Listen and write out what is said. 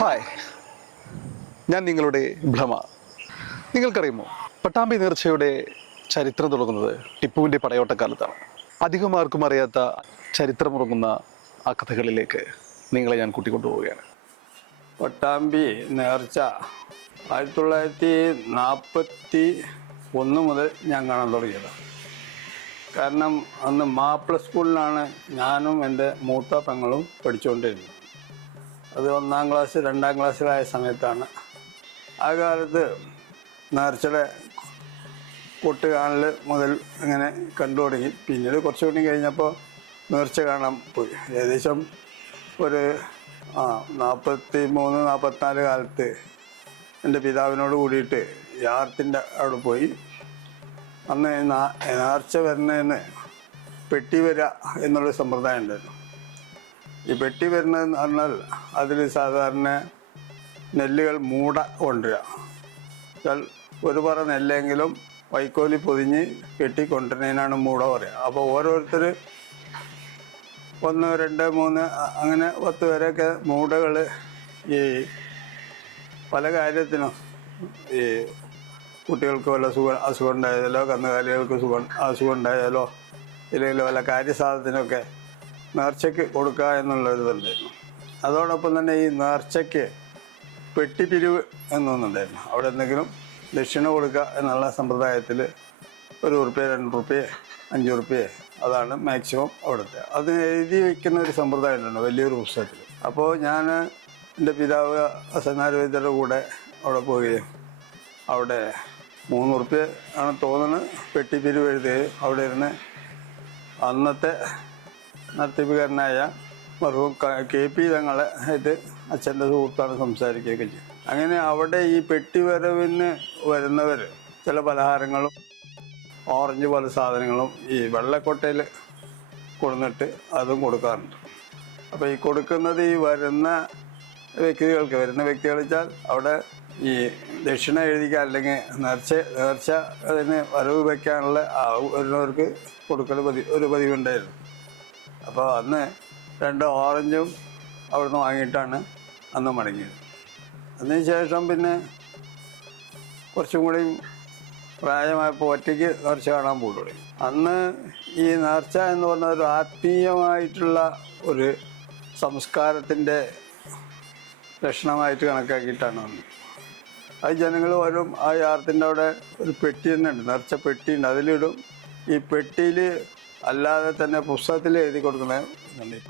Hi. ഞാൻ നിങ്ങളുടെ ഭ്രമ നിങ്ങൾക്കറിയുമോ? പട്ടാമ്പി നേർച്ചയുടെ ചരിത്രം തുടങ്ങുന്നത് ടിപ്പുവിന്റെ പടയോട്ടക്കാലത്താണ്. അധികം ആർക്കും അറിയാത്ത ചരിത്രമുറങ്ങുന്ന ആ കഥകളിലേക്ക് നിങ്ങളെ ഞാൻ കൂട്ടിക്കൊണ്ടുപോവുകയാണ്. പട്ടാമ്പി നേർച്ച ആയിരത്തി തൊള്ളായിരത്തി നാൽപ്പത്തി ഒന്ന് മുതൽ ഞാൻ കാണാൻ തുടങ്ങിയത്. കാരണം അന്ന് മാപ്പിള സ്കൂളിലാണ് ഞാനും എന്റെ മൂത്ത പെങ്ങളും പഠിച്ചുകൊണ്ടിരുന്നത്. അത് ഒന്നാം ക്ലാസ് രണ്ടാം ക്ലാസ്സിലായ സമയത്താണ്. ആ കാലത്ത് നേർച്ചയുടെ കൊട്ട് കാണൽ മുതൽ ഇങ്ങനെ കണ്ടു തുടങ്ങി. പിന്നീട് കുറച്ചുകൂടി കഴിഞ്ഞപ്പോൾ നേർച്ച കാണാൻ പോയി. ഏകദേശം ഒരു ആ നാൽപ്പത്തി മൂന്ന് നാൽപ്പത്തിനാല് കാലത്ത് എന്റെ പിതാവിനോട് കൂടിയിട്ട് യാർത്തിന്റെ അവിടെ പോയി. അന്ന് നേർച്ച വരുന്നതിന് പെട്ടി വര എന്നുള്ള സമ്പ്രദായം ഉണ്ടായിരുന്നു. ഈ പെട്ടി വരുന്നതെന്ന് പറഞ്ഞാൽ അതിൽ സാധാരണ നെല്ലുകൾ മൂട കൊണ്ടുവരിക. ഒരു പറ നെല്ലെങ്കിലും വൈക്കോലി പൊതിഞ്ഞ് കെട്ടി കൊണ്ടുവരുന്നതിനാണ് മൂട പറയുക. അപ്പോൾ ഓരോരുത്തർ ഒന്ന് രണ്ട് മൂന്ന് അങ്ങനെ പത്ത് പേരൊക്കെ മൂടകൾ ഈ പല കാര്യത്തിനും ഈ കുട്ടികൾക്ക് വല്ല സുഖം അസുഖം ഉണ്ടായാലോ കന്നുകാലികൾക്ക് സുഖം അസുഖം ഉണ്ടായാലോ ഇല്ലെങ്കിൽ വല്ല കാര്യസാധനത്തിനൊക്കെ നേർച്ചയ്ക്ക് കൊടുക്കുക എന്നുള്ള ഇതുണ്ടായിരുന്നു. അതോടൊപ്പം തന്നെ ഈ നേർച്ചയ്ക്ക് പെട്ടിപ്പിരിവ് എന്നൊന്നുണ്ടായിരുന്നു. അവിടെ എന്തെങ്കിലും ദക്ഷിണ കൊടുക്കുക എന്നുള്ള സമ്പ്രദായത്തിൽ ഒരു ഉറുപ്പ്യ രണ്ട് ഉറുപ്പ്യ അഞ്ച് ഉറുപ്പ്യ അതാണ് മാക്സിമം അവിടുത്തെ. അത് എഴുതി വയ്ക്കുന്ന ഒരു സമ്പ്രദായം ഉണ്ടായിരുന്നു വലിയൊരു പുസ്തകത്തിൽ. അപ്പോൾ ഞാൻ എന്റെ പിതാവ് അസനാരോഗ്യത്തിന്റെ കൂടെ അവിടെ പോവുകയും അവിടെ മൂന്ന് ഉറുപ്പ്യ ആണ് തോന്നുന്നത് പെട്ടിപ്പിരിവ് എഴുതുകയും അവിടെ ഇരുന്ന് അന്നത്തെ നടത്തിപ്പുകാരനായ മറുവും കെ പി തങ്ങളെ ഇത് അച്ഛന്റെ സുഹൃത്താണ് സംസാരിക്കുകയൊക്കെ ചെയ്യും. അങ്ങനെ അവിടെ ഈ പെട്ടി വരവിന് വരുന്നവർ ചില പലഹാരങ്ങളും ഓറഞ്ച് പോലെ സാധനങ്ങളും ഈ വെള്ളക്കൊട്ടയിൽ കൊടുന്നിട്ട് അതും കൊടുക്കാറുണ്ട്. അപ്പോൾ ഈ കൊടുക്കുന്നത് ഈ വരുന്ന വ്യക്തികൾക്ക് വരുന്ന വ്യക്തികൾ വെച്ചാൽ അവിടെ ഈ ദക്ഷിണ എഴുതിക്കാൻ അല്ലെങ്കിൽ നേർച്ച നേർച്ച അതിന് വരവ് വയ്ക്കാനുള്ള വരുന്നവർക്ക് കൊടുക്കൽ പതി ഒരു പതിവുണ്ടായിരുന്നു. അപ്പോൾ അന്ന് രണ്ട് ഓറഞ്ചും അവിടുന്ന് വാങ്ങിയിട്ടാണ് അന്ന് മടങ്ങിയത്. അതിന് ശേഷം പിന്നെ കുറച്ചും കൂടി പ്രായമായപ്പോൾ ഒറ്റയ്ക്ക് നേർച്ച കാണാൻ പോയി അന്ന് ഈ നേർച്ച എന്ന് പറഞ്ഞ ഒരു ആത്മീയമായിട്ടുള്ള ഒരു സംസ്കാരത്തിന്റെ ലക്ഷണമായിട്ട് കണക്കാക്കിയിട്ടാണ് വന്നത് അത് ജനങ്ങൾ വരും ആ യാർത്തിന്റെ അവിടെ ഒരു പെട്ടി തന്നെ ഉണ്ട് നിറച്ച പെട്ടിയുണ്ട് അതിലിടും. ഈ പെട്ടിയിൽ അല്ലാതെ തന്നെ പുസ്തകത്തിൽ എഴുതി കൊടുക്കുന്നത് നന്ദി.